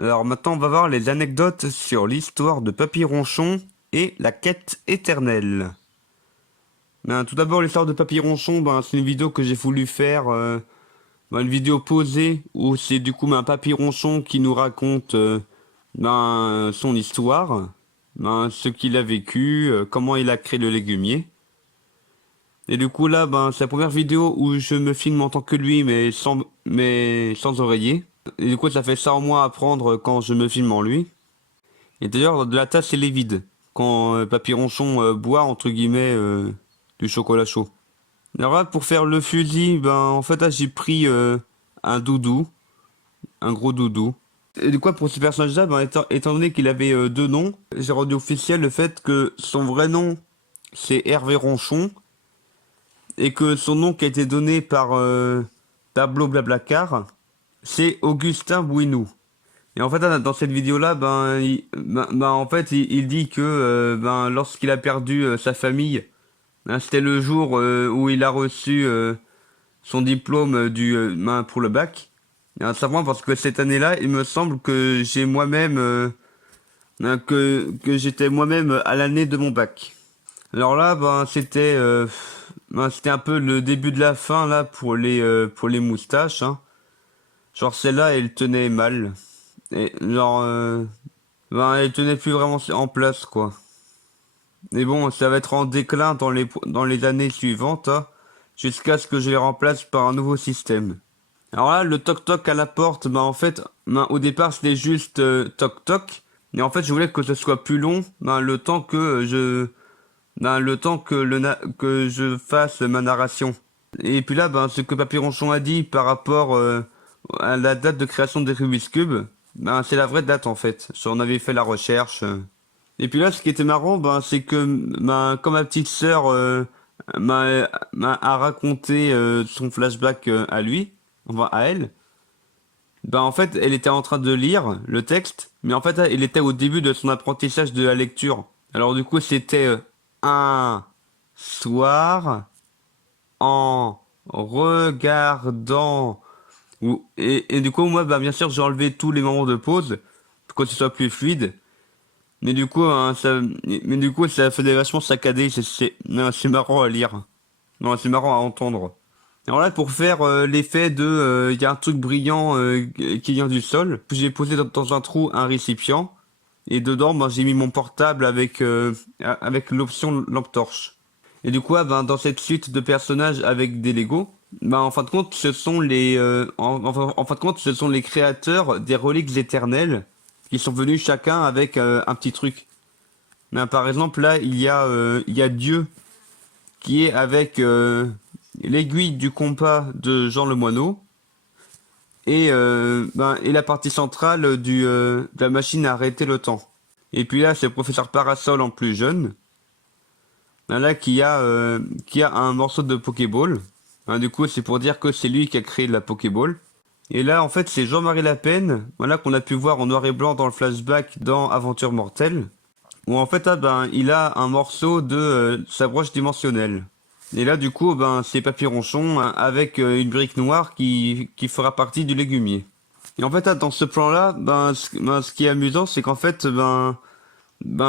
Alors maintenant, on va voir les anecdotes sur l'histoire de Papy Ronchon et la quête éternelle. Tout d'abord, l'histoire de Papy Ronchon, c'est une vidéo que j'ai voulu faire, une vidéo posée où c'est du coup un Papy Ronchon qui nous raconte son histoire, ce qu'il a vécu, comment il a créé le légumier. Et du coup là, c'est la première vidéo où je me filme en tant que lui, mais sans oreiller. Et du coup, ça fait ça en moi à prendre quand je me filme en lui. Et d'ailleurs, de la tasse, elle est vide. Quand Papy Ronchon boit, entre guillemets, du chocolat chaud. Alors là, pour faire le fusil, en fait, là, j'ai pris un doudou. Un gros doudou. Et du coup, pour ce personnage-là, étant donné qu'il avait deux noms, j'ai rendu officiel le fait que son vrai nom, c'est Hervé Ronchon. Et que son nom qui a été donné par Pablo Blablacar, c'est Augustin Bouinou. Et en fait, dans cette vidéo-là, en fait, il dit que lorsqu'il a perdu sa famille, c'était le jour où il a reçu son diplôme pour le bac. Et à savoir parce que cette année-là, il me semble que j'ai moi-même que j'étais moi-même à l'année de mon bac. Alors là, c'était un peu le début de la fin là pour les moustaches. Hein. Genre celle-là, elle tenait mal. Et genre, elle tenait plus vraiment en place, quoi. Mais bon, ça va être en déclin dans les années suivantes, hein, jusqu'à ce que je les remplace par un nouveau système. Alors là, le toc-toc à la porte, en fait, au départ, c'était juste toc-toc. Mais en fait, je voulais que ce soit plus long, le temps que le temps que que je fasse ma narration. Et puis là, ce que Papy Ronchon a dit par rapport à la date de création des Rubik's Cube, c'est la vraie date en fait. On avait fait la recherche. Et puis là, ce qui était marrant, c'est que quand ma petite sœur a raconté son flashback à lui, enfin à elle, en fait, elle était en train de lire le texte, mais en fait, elle était au début de son apprentissage de la lecture. Alors du coup, c'était un soir en regardant et du coup moi bien sûr j'ai enlevé tous les moments de pause pour que ce soit plus fluide mais du coup ça faisait vachement saccadé non, c'est marrant à lire non c'est marrant à entendre alors là pour faire l'effet de il y a un truc brillant qui vient du sol j'ai posé dans un trou un récipient et dedans j'ai mis mon portable avec l'option lampe torche et du coup, dans cette suite de personnages avec des Lego, en fin de compte, ce sont en fin de compte, ce sont les créateurs des reliques éternelles qui sont venus chacun avec un petit truc. Par exemple, là, il y a Dieu qui est avec l'aiguille du compas de Jean Lemoineau et la partie centrale de la machine à arrêter le temps. Et puis là, c'est le professeur Parasol en plus jeune. Là qui a un morceau de Pokéball. Du coup, c'est pour dire que c'est lui qui a créé la Pokéball. Et là, en fait, c'est Jean-Marie Lapen, voilà qu'on a pu voir en noir et blanc dans le flashback dans Aventure Mortelle, où en fait, il a un morceau de sa broche dimensionnelle. Et là, du coup, c'est Papy Ronchon avec une brique noire qui fera partie du légumier. Et en fait, dans ce plan-là, ce qui est amusant, c'est qu'en fait,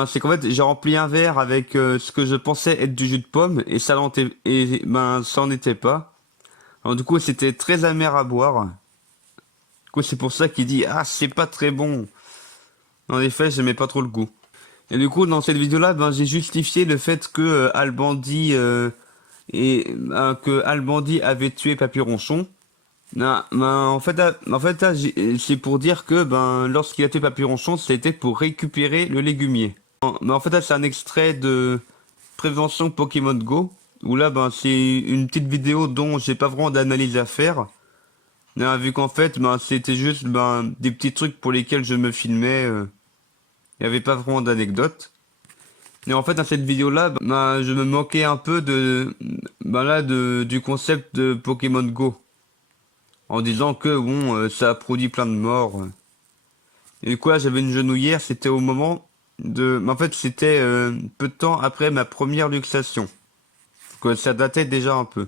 c'est qu'en fait j'ai rempli un verre avec ce que je pensais être du jus de pomme et ça en était pas. Alors du coup c'était très amer à boire. Du coup c'est pour ça qu'il dit ah c'est pas très bon. En effet j'aimais pas trop le goût. Et du coup dans cette vidéo là j'ai justifié le fait que Albandi que Albandi avait tué Papy Ronchon. En fait là, c'est pour dire que lorsqu'il a tué Papy Ronchon c'était pour récupérer le légumier. Mais en fait, là, c'est un extrait de Prévention Pokémon Go, où là, c'est une petite vidéo dont j'ai pas vraiment d'analyse à faire. Vu qu'en fait, c'était juste des petits trucs pour lesquels je me filmais. Il n'y avait pas vraiment d'anecdotes. Et en fait, dans cette vidéo-là, je me moquais un peu du concept de Pokémon Go. En disant que, bon, ça a produit plein de morts. Et du coup, là, j'avais une genouillère, c'était au moment en fait, c'était peu de temps après ma première luxation. Donc, ça datait déjà un peu.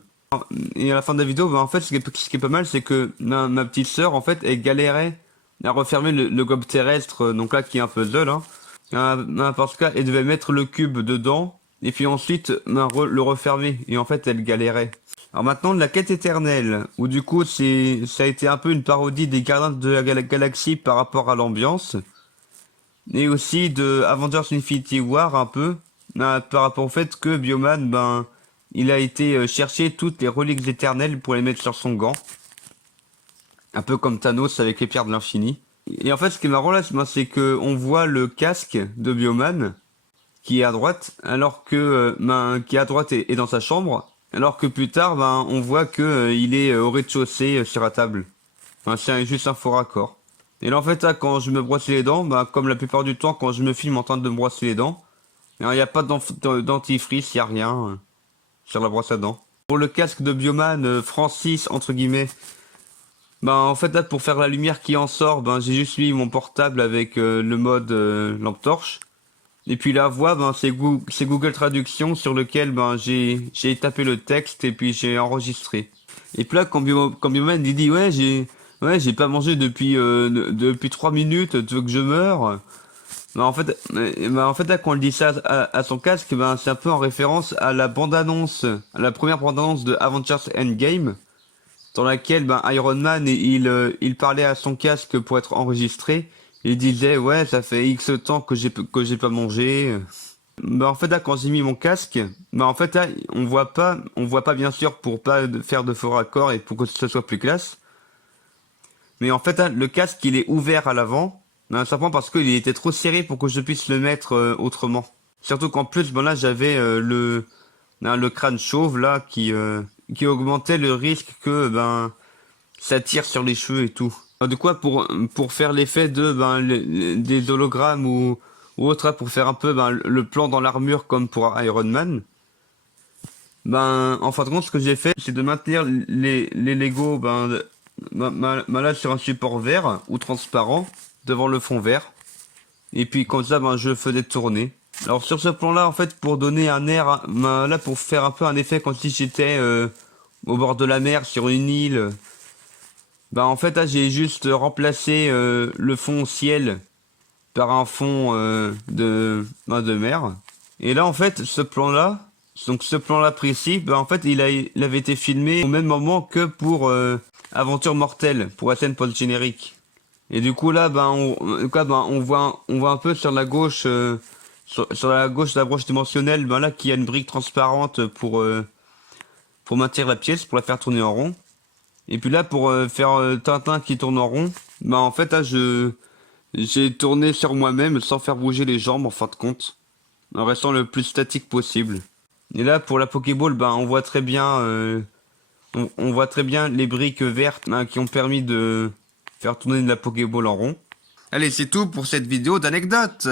Et à la fin de la vidéo, en fait, ce qui est pas mal, c'est que ma petite sœur, en fait, elle galérait à refermer le globe terrestre, donc là qui est un puzzle, hein. Parce qu'elle devait mettre le cube dedans, et puis ensuite le refermer, et en fait elle galérait. Alors maintenant, la quête éternelle, où du coup ça a été un peu une parodie des Gardiens de la Galaxie par rapport à l'ambiance, et aussi de Avengers Infinity War un peu, par rapport au fait que Bioman, ben, il a été chercher toutes les reliques éternelles pour les mettre sur son gant. Un peu comme Thanos avec les pierres de l'infini. Et en fait, ce qui est marrant là, c'est que on voit le casque de Bioman qui est à droite, alors que qui est à droite et dans sa chambre, alors que plus tard, ben, on voit que il est au rez-de-chaussée sur la table. Enfin, c'est juste un faux raccord. Et là, en fait, là, quand je me brosse les dents, ben, comme la plupart du temps, quand je me filme en train de me brosser les dents, il n'y a pas de dentifrice, il n'y a rien sur la brosse à dents. Pour le casque de Bioman, Francis, entre guillemets, ben, en fait, là, pour faire la lumière qui en sort, ben, j'ai juste mis mon portable avec le mode lampe torche. Et puis la voix, ben, c'est Google Traduction sur lequel ben, j'ai tapé le texte et puis j'ai enregistré. Et puis là, quand Bioman il dit j'ai pas mangé depuis 3 minutes, tu veux que je meure? En fait là, quand on dit ça à son casque, ben, c'est un peu en référence à la bande-annonce, à la première bande-annonce de Avengers Endgame, dans laquelle ben, Iron Man il parlait à son casque pour être enregistré. Il disait ouais, ça fait X temps que j'ai pas mangé. Bah en fait là, quand j'ai mis mon casque, bah en fait là on voit pas bien sûr pour pas faire de faux raccords et pour que ce soit plus classe. Mais en fait là, le casque il est ouvert à l'avant, bah, simplement parce qu'il était trop serré pour que je puisse le mettre autrement. Surtout qu'en plus ben là j'avais le crâne chauve là qui augmentait le risque que ben ça tire sur les cheveux et tout. De quoi pour faire l'effet de ben des hologrammes ou autre là, pour faire un peu ben, le plan dans l'armure comme pour Iron Man. Ben en fin de compte ce que j'ai fait c'est de maintenir les Lego là sur un support vert ou transparent devant le fond vert. Et puis comme ça ben je le faisais tourner. Alors sur ce plan là en fait pour donner un air ben, là pour faire un peu un effet comme si j'étais au bord de la mer sur une île. Bah en fait là j'ai juste remplacé le fond ciel par un fond de mer. Et là en fait ce plan là précis, bah en fait il avait été filmé au même moment que pour Aventure Mortelle, pour la scène post-générique. Et du coup là on voit un peu sur la gauche sur la gauche de la broche dimensionnelle ben là qu'il y a une brique transparente pour maintenir la pièce, pour la faire tourner en rond. Et puis là, pour faire Tintin qui tourne en rond, bah en fait là j'ai tourné sur moi-même sans faire bouger les jambes en fin de compte, en restant le plus statique possible. Et là pour la Pokéball, bah on voit très bien on voit très bien les briques vertes hein, qui ont permis de faire tourner la Pokéball en rond. Allez, c'est tout pour cette vidéo d'anecdotes.